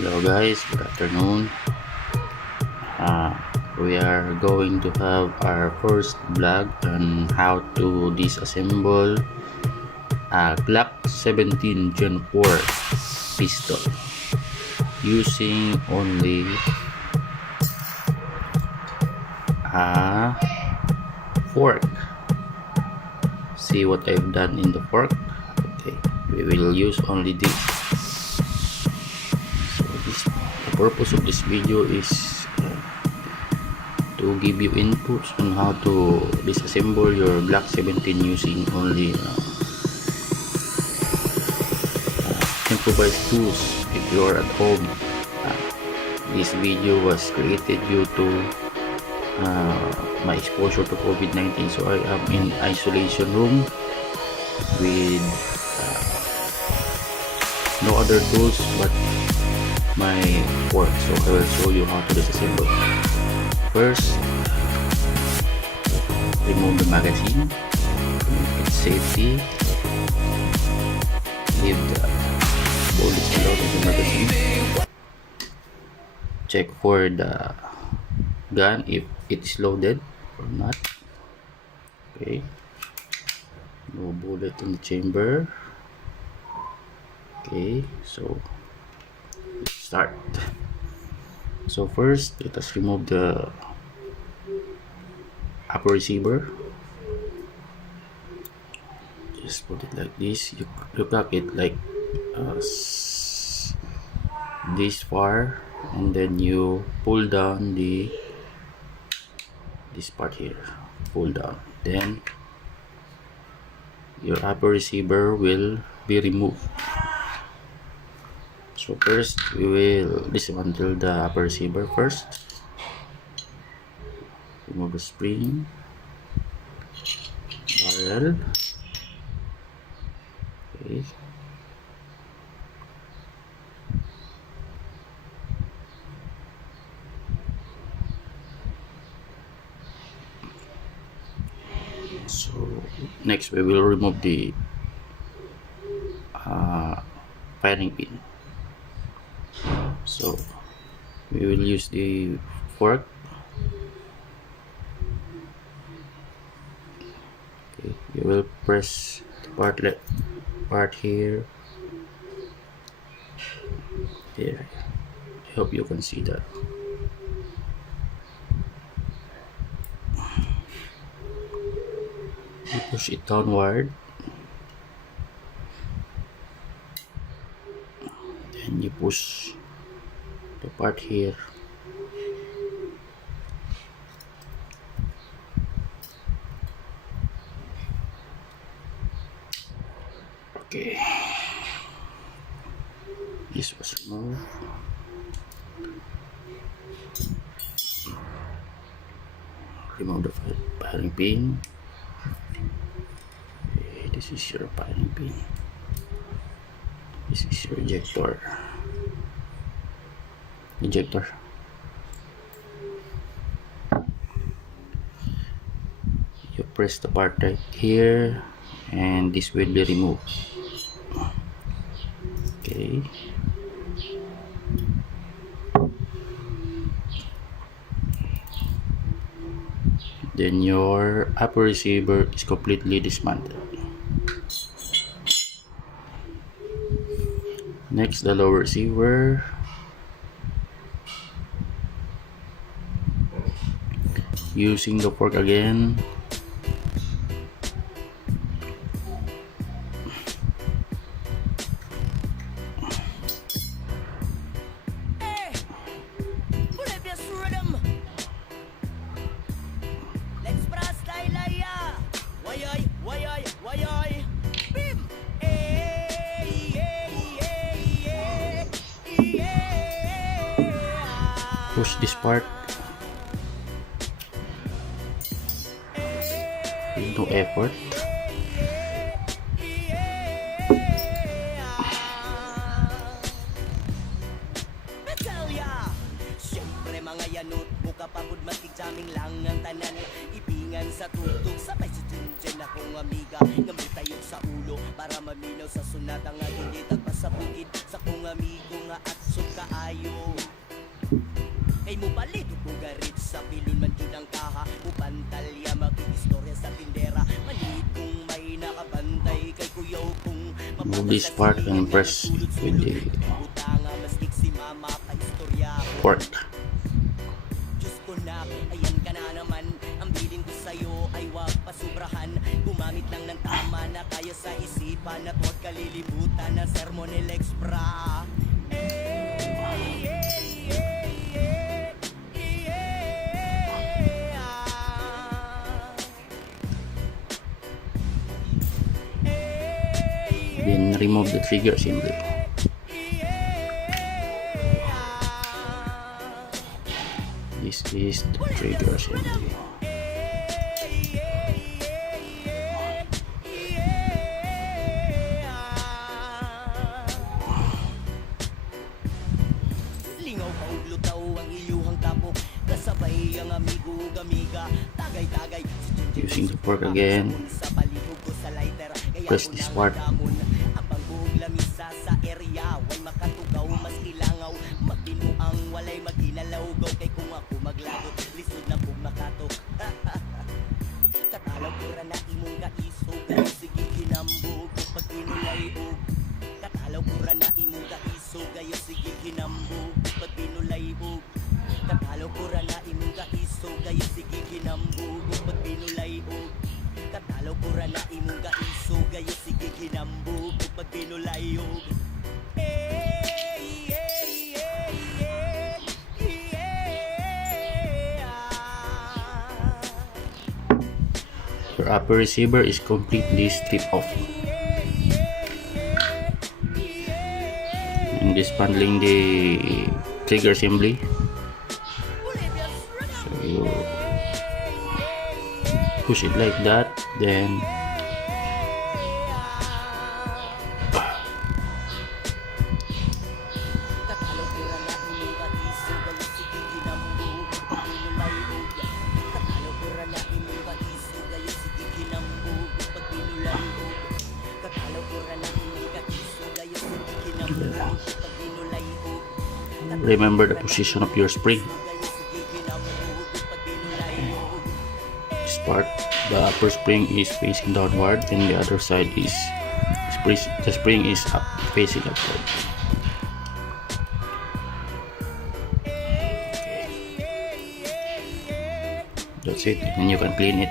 Hello guys, good afternoon. We are going to have our first vlog on how to disassemble a Glock 17 Gen 4 pistol using only a fork. See what I've done in the fork. Okay, we will use only this. The purpose of this video is to give you inputs on how to disassemble your Glock 17 using only improvised tools if you are at home. This video was created due to my exposure to COVID-19, so I am in isolation room with no other tools but my fork. So I will show you how to disassemble. First, remove the magazine, remove its safety, leave the bullets out of the magazine, check for the gun if it is loaded or not. Okay, no bullet in the chamber. Okay, so let's start. So first, let us remove the upper receiver. Just put it like this. You plug it like this far, and then you pull down this part here. Pull down. Then your upper receiver will be removed. So first, we will dismantle the upper receiver first. Remove the spring, barrel. Okay. So next, we will remove the firing pin. So we will use the fork. Okay, you will press the part here. There. I hope you can see that. You push it downward. Then you push the part here. Okay, this was removed. Remove the firing pin. Okay, this is your firing pin. This is your ejector. You press the part right here, and this will be removed. Okay. Then your upper receiver is completely dismantled. Next, the lower receiver. Using the fork again. Push this part with no effort. Siyempre mga yanot, buka pagod matigsaming lang ang tanan. Ibingan sa tutok, sabay si Jinjen akong amiga. Ngamit tayo sa ulo, para maminaw sa sunat ang agigit. At pasabugid sa kong amigo nga at lisod kaayo. Kay mo palito ko garit sa pilon man yun ang kaha. Upantalya mag-istorya sa tindera. Manit kung may nakabantay kay kuyaw kung Move this part and press with the butanga maskik si mama pa istorya ko. fork. Diyos ko na, ayan ka na naman. Ang bilin ko sa'yo ay wag pasubrahan. Gumamit lang ng tama na kaya sa isipan. At huwag kalilimutan ng sermon ni Lex Bra. Then remove the trigger assembly. This is the trigger assembly. Lingaw pa ug lutaw ang iyuhang tapok. Kasabay ang amigo gamiga. Tagay-tagay Using the fork again. sa palihog ko sa lighter. Kaya Press ko this nang part. damon. Ang pangbuhog lamisa sa area. Way makatugaw mas ilangaw. Magtinuang walay maginalawgaw. Kay kung ako maglagot lisod na pug makatok. Katalaw kura na imong kaisog. Sige kinambog pag pinulayog. Katalaw kura na imong kaisog. Gayo sige kinambog pag pinulayog. Katalaw kura na imong kaisog. Gayo sige kinambog pag pinulayog. Katalaw kura na imong kaisog. Gayo sige kinambog pag pinulayog. Your upper receiver is completely stripped off. And dismantling the trigger assembly. So you push it like that, then Katalaw kura na imong kaisog. Gayo sige kinambog pag pinulayog. Katalaw kura na imong kaisog. Gayo sige kinambog pag pinulayog. Katalaw kura na imong kaisog. Gayo sige kinambog pag pinulayog. remember the position of your spring. Gayo sige kinambog pag pinulayog. This part, the upper spring is facing downward, and the other side is the spring is up, facing upward. That's it, and you can clean it.